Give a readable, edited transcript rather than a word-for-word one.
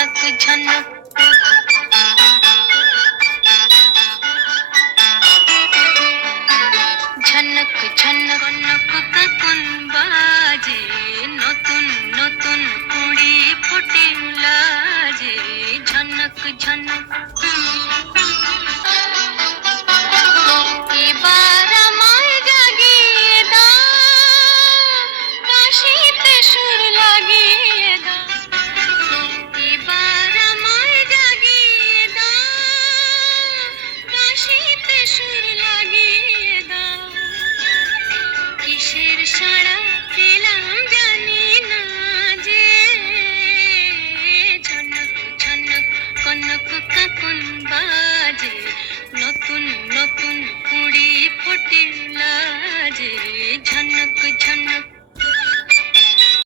ঝনক ঝনক ঝনক ঝনক কনক কাকন বাজে নতুন নতুন কুড়ি ফুটে লাজে ঝনক ঝনক এবার আমায় জাগিয়ে দাও কাশিতে সুর লাগিয়ে দাও এবার আমায় জাগিয়ে দাও কাশিতে সুর লাগিয়ে দাও কিসের সাড়া পেলাম জানি না যে ঝনক ঝনক কনক কাকন বাজে নতুন নতুন কুড়ি ফোটে লাজে ঝনক ঝনক